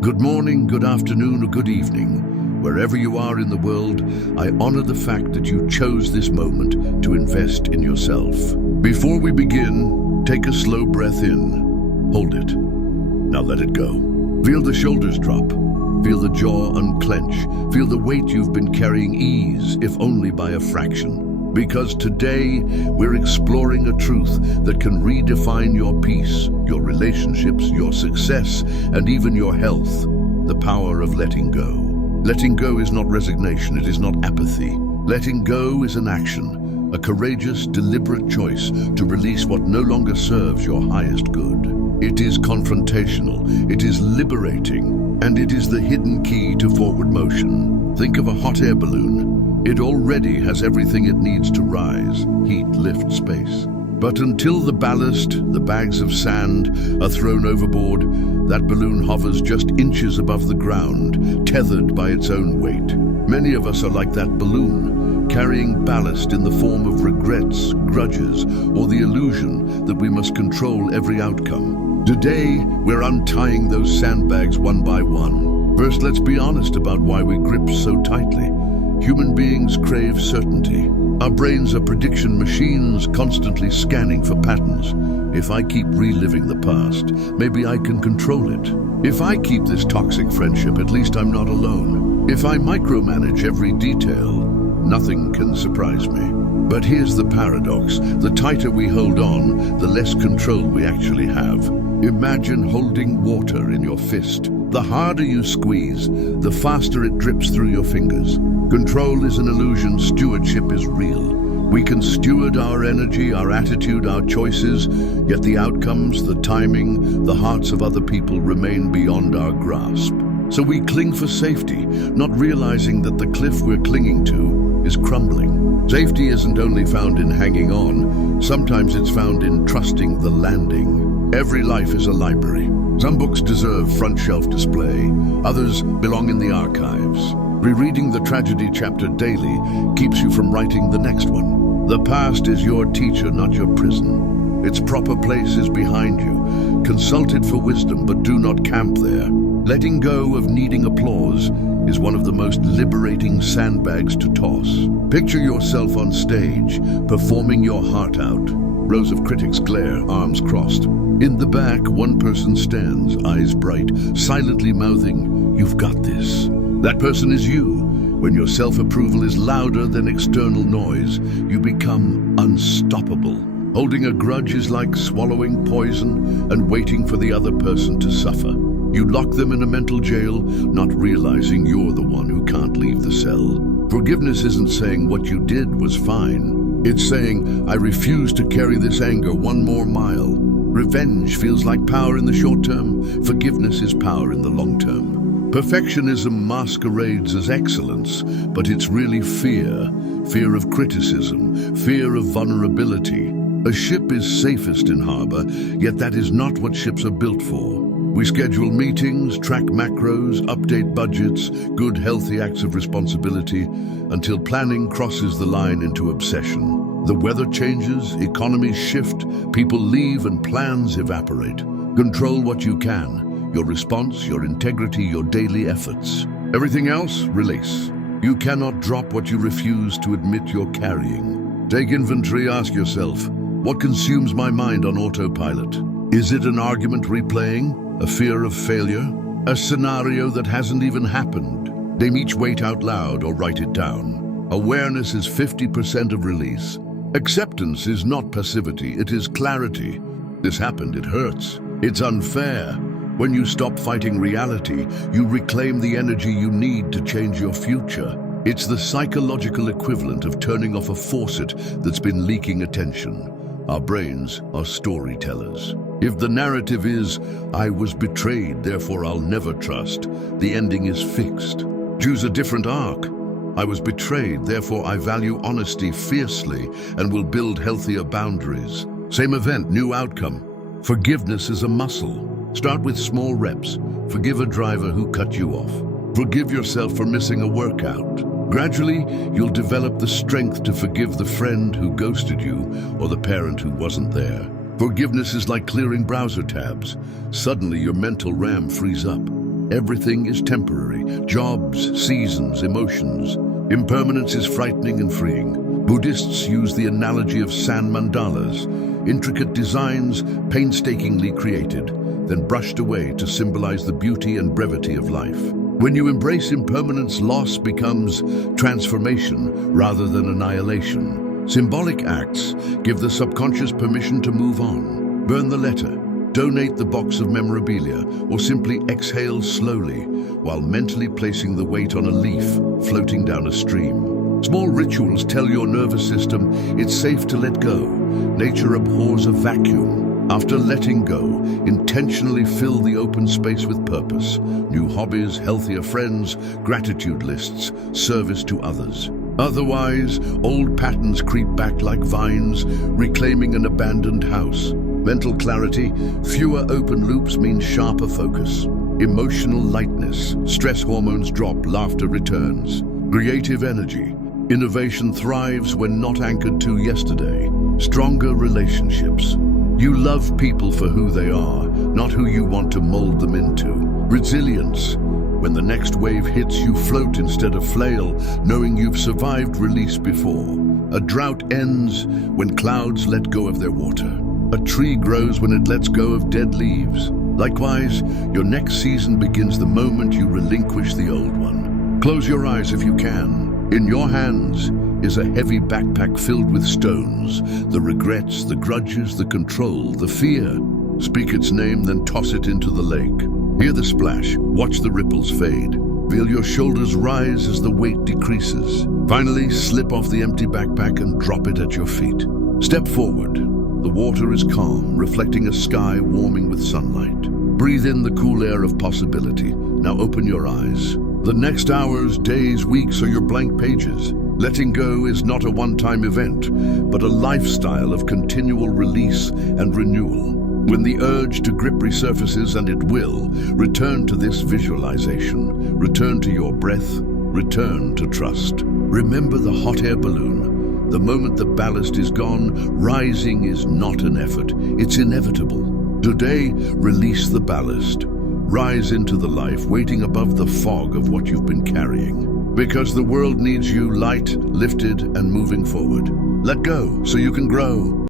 Good morning, good afternoon, or good evening. Wherever you are in the world, I honor the fact that you chose this moment to invest in yourself. Before we begin, take a slow breath in. Hold it. Now let it go. Feel the shoulders drop. Feel the jaw unclench. Feel the weight you've been carrying ease, if only by a fraction. Because today, we're exploring a truth that can redefine your peace, your relationships, your success, and even your health. The power of letting go. Letting go is not resignation, it is not apathy. Letting go is an action, a courageous, deliberate choice to release what no longer serves your highest good. It is confrontational, it is liberating, and it is the hidden key to forward motion. Think of a hot air balloon. It already has everything it needs to rise, heat, lift, space. But until the ballast, the bags of sand, are thrown overboard, that balloon hovers just inches above the ground, tethered by its own weight. Many of us are like that balloon, carrying ballast in the form of regrets, grudges, or the illusion that we must control every outcome. Today, we're untying those sandbags one by one. First, let's be honest about why we grip so tightly. Human beings crave certainty. Our brains are prediction machines, constantly scanning for patterns. If I keep reliving the past, maybe I can control it. If I keep this toxic friendship, at least I'm not alone. If I micromanage every detail, nothing can surprise me. But here's the paradox. The tighter we hold on, the less control we actually have. Imagine holding water in your fist. The harder you squeeze, the faster it drips through your fingers. Control is an illusion, stewardship is real. We can steward our energy, our attitude, our choices, yet the outcomes, the timing, the hearts of other people remain beyond our grasp. So we cling for safety, not realizing that the cliff we're clinging to is crumbling. Safety isn't only found in hanging on, sometimes it's found in trusting the landing. Every life is a library. Some books deserve front shelf display, others belong in the archives. Rereading the tragedy chapter daily keeps you from writing the next one. The past is your teacher, not your prison. Its proper place is behind you. Consult it for wisdom, but do not camp there. Letting go of needing applause is one of the most liberating sandbags to toss. Picture yourself on stage, performing your heart out. Rows of critics glare, arms crossed. In the back, one person stands, eyes bright, silently mouthing, "You've got this." That person is you. When your self-approval is louder than external noise, you become unstoppable. Holding a grudge is like swallowing poison and waiting for the other person to suffer. You lock them in a mental jail, not realizing you're the one who can't leave the cell. Forgiveness isn't saying what you did was fine. It's saying, I refuse to carry this anger one more mile. Revenge feels like power in the short term. Forgiveness is power in the long term. Perfectionism masquerades as excellence, but it's really fear. Fear of criticism, fear of vulnerability. A ship is safest in harbor, yet that is not what ships are built for. We schedule meetings, track macros, update budgets, good healthy acts of responsibility, until planning crosses the line into obsession. The weather changes, economies shift, people leave and plans evaporate. Control what you can. Your response, your integrity, your daily efforts. Everything else, release. You cannot drop what you refuse to admit you're carrying. Take inventory, ask yourself, what consumes my mind on autopilot? Is it an argument replaying? A fear of failure? A scenario that hasn't even happened? Name each weight out loud or write it down. Awareness is 50% of release. Acceptance is not passivity, it is clarity. This happened, it hurts. It's unfair. When you stop fighting reality, you reclaim the energy you need to change your future. It's the psychological equivalent of turning off a faucet that's been leaking attention. Our brains are storytellers. If the narrative is, I was betrayed, therefore I'll never trust, the ending is fixed. Choose a different arc. I was betrayed, therefore I value honesty fiercely and will build healthier boundaries. Same event, new outcome. Forgiveness is a muscle. Start with small reps. Forgive a driver who cut you off. Forgive yourself for missing a workout. Gradually, you'll develop the strength to forgive the friend who ghosted you or the parent who wasn't there. Forgiveness is like clearing browser tabs. Suddenly, your mental RAM frees up. Everything is temporary. Jobs, seasons, emotions. Impermanence is frightening and freeing. Buddhists use the analogy of sand mandalas, intricate designs painstakingly created, then brushed away to symbolize the beauty and brevity of life. When you embrace impermanence, loss becomes transformation rather than annihilation. Symbolic acts give the subconscious permission to move on. Burn the letter, donate the box of memorabilia, or simply exhale slowly while mentally placing the weight on a leaf floating down a stream. Small rituals tell your nervous system it's safe to let go. Nature abhors a vacuum. After letting go, intentionally fill the open space with purpose. New hobbies, healthier friends, gratitude lists, service to others. Otherwise, old patterns creep back like vines, reclaiming an abandoned house. Mental clarity, fewer open loops means sharper focus. Emotional lightness, stress hormones drop, laughter returns. Creative energy, innovation thrives when not anchored to yesterday. Stronger relationships. You love people for who they are, not who you want to mold them into. Resilience. When the next wave hits, you float instead of flail, knowing you've survived release before. A drought ends when clouds let go of their water. A tree grows when it lets go of dead leaves. Likewise, your next season begins the moment you relinquish the old one. Close your eyes if you can. In your hands is a heavy backpack filled with stones, the regrets, the grudges, the control, the fear. Speak its name, then toss it into the lake. Hear the splash, watch the ripples fade. Feel your shoulders rise as the weight decreases. Finally, slip off the empty backpack and drop it at your feet. Step forward. The water is calm, reflecting a sky warming with sunlight. Breathe in the cool air of possibility. Now open your eyes. The next hours, days, weeks are your blank pages. Letting go is not a one-time event, but a lifestyle of continual release and renewal. When the urge to grip resurfaces, and it will, return to this visualization. Return to your breath. Return to trust. Remember the hot air balloon. The moment the ballast is gone, rising is not an effort. It's inevitable. Today, release the ballast. Rise into the life waiting above the fog of what you've been carrying. Because the world needs you light, lifted, and moving forward. Let go so you can grow.